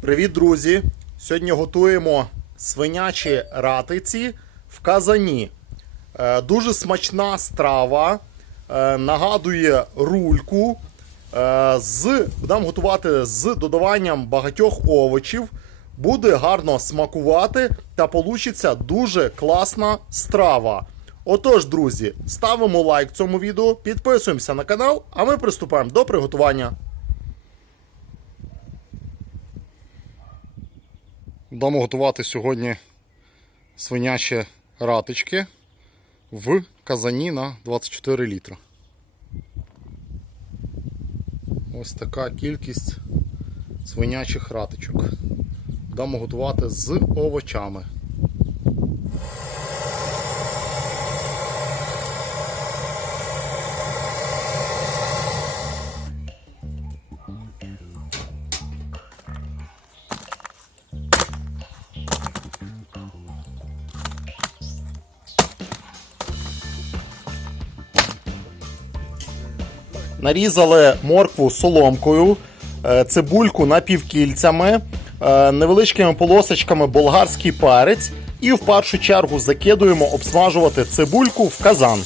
Привіт, друзі! Сьогодні готуємо свинячі ратиці в казані. Е, Дуже смачна страва. е, Нагадує рульку. Е, З, будемо готувати з додаванням багатьох овочів. Буде гарно смакувати та получиться дуже класна страва. Отож, друзі, ставимо лайк цьому відео, підписуємося на канал, а ми приступаємо до приготування. Будемо готувати сьогодні свинячі ратички в казані на 24 літра. Ось така кількість свинячих ратичок. Будемо готувати з овочами. Нарізали моркву соломкою, е, цибульку напівкільцями, е, невеличкими полосочками болгарський перець. І в першу чергу закидуємо обсмажувати цибульку в казан.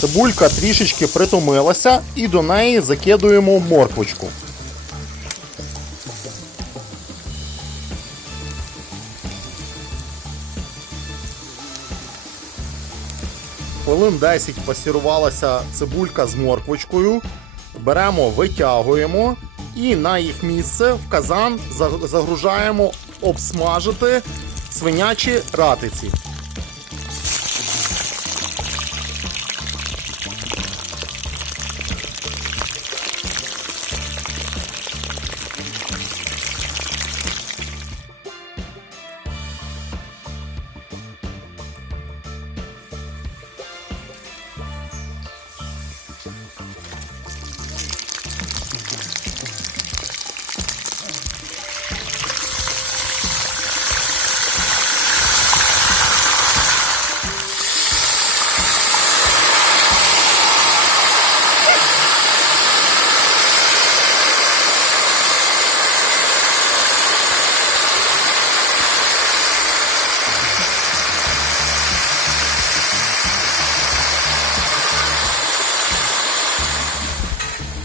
Цибулька трішечки притомилася і до неї закидуємо морквочку. Хвилин 10 пасірувалася цибулька з морквочкою. Беремо, витягуємо і на їх місце в казан за- загружаємо обсмажити свинячі ратиці.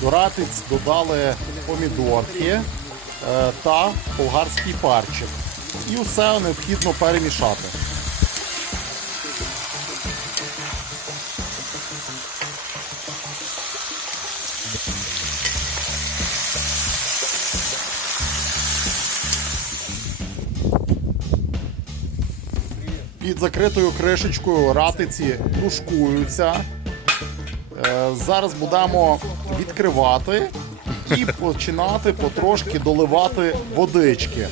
До ратиць додали помідорки е, та болгарський парчик. І все необхідно перемішати. Під закритою кришечкою ратиці тушкуються. Е, Зараз будемо відкривати і починати потрошки доливати водички.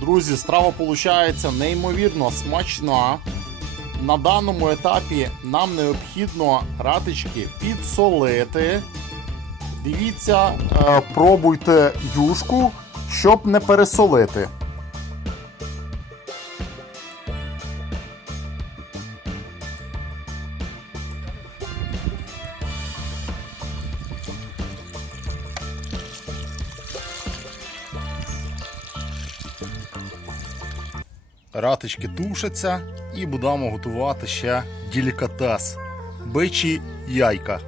Друзі, страва виходить неймовірно смачна. На даному етапі нам необхідно ратички підсолити. Дивіться, е, пробуйте юшку, щоб не пересолити. Ратички тушаться і будемо готувати ще делікатес. Бичі яйка.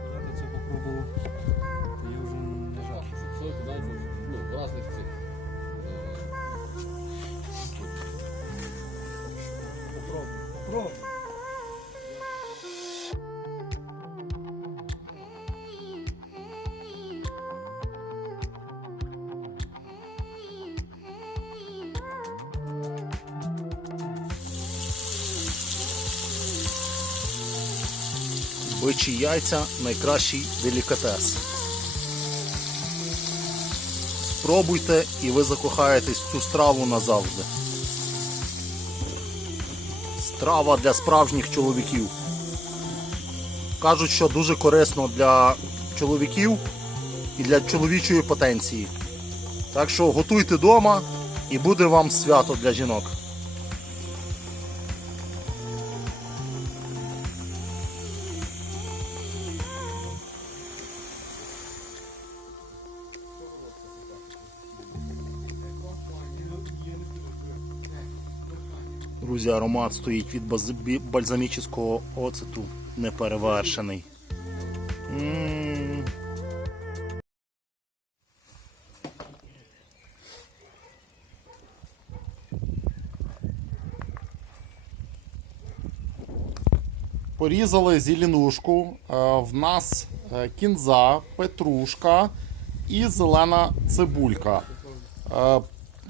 Бичі яйця найкращий делікатес. Спробуйте і ви закохаєтесь в цю страву назавжди. Трава для справжніх чоловіків. Кажуть, що дуже корисно для чоловіків і для чоловічої потенції. Так що готуйте вдома і буде вам свято для жінок. Друзі, аромат стоїть від бальзамічного оцету неперевершений. Порізали зеленушку. Е, В нас е, кінза, петрушка і зелена цибулька.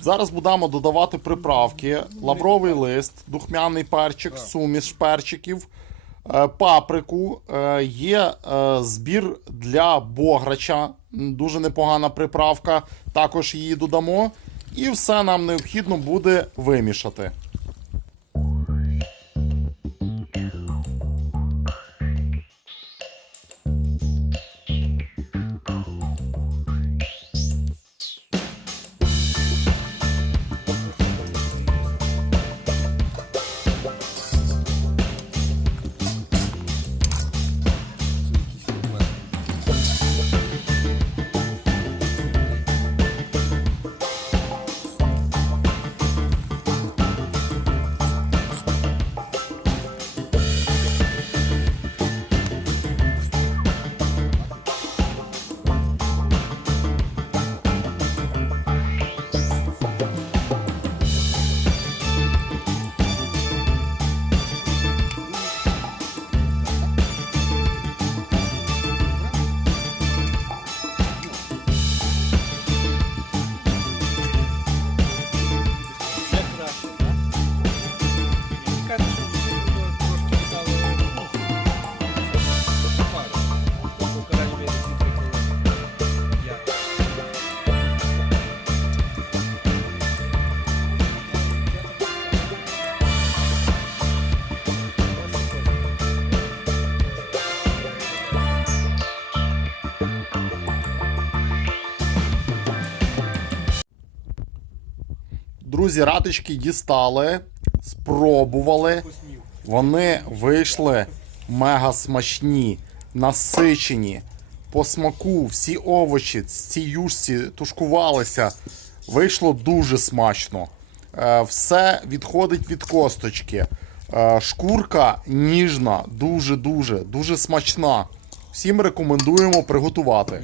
Зараз будемо додавати приправки: лавровий лист, духмяний перчик, суміш перчиків, е, паприку. Е, Є е, збір для бограча, дуже непогана приправка. Також її додамо. І все нам необхідно буде вимішати. Друзі, ратички дістали, спробували. Вони вийшли мега смачні, насичені. По смаку всі овочі, ці юшці тушкувалися. Вийшло дуже смачно. Е, Все відходить від косточки. Е, Шкурка ніжна, дуже-дуже, дуже смачна. Всім рекомендуємо приготувати.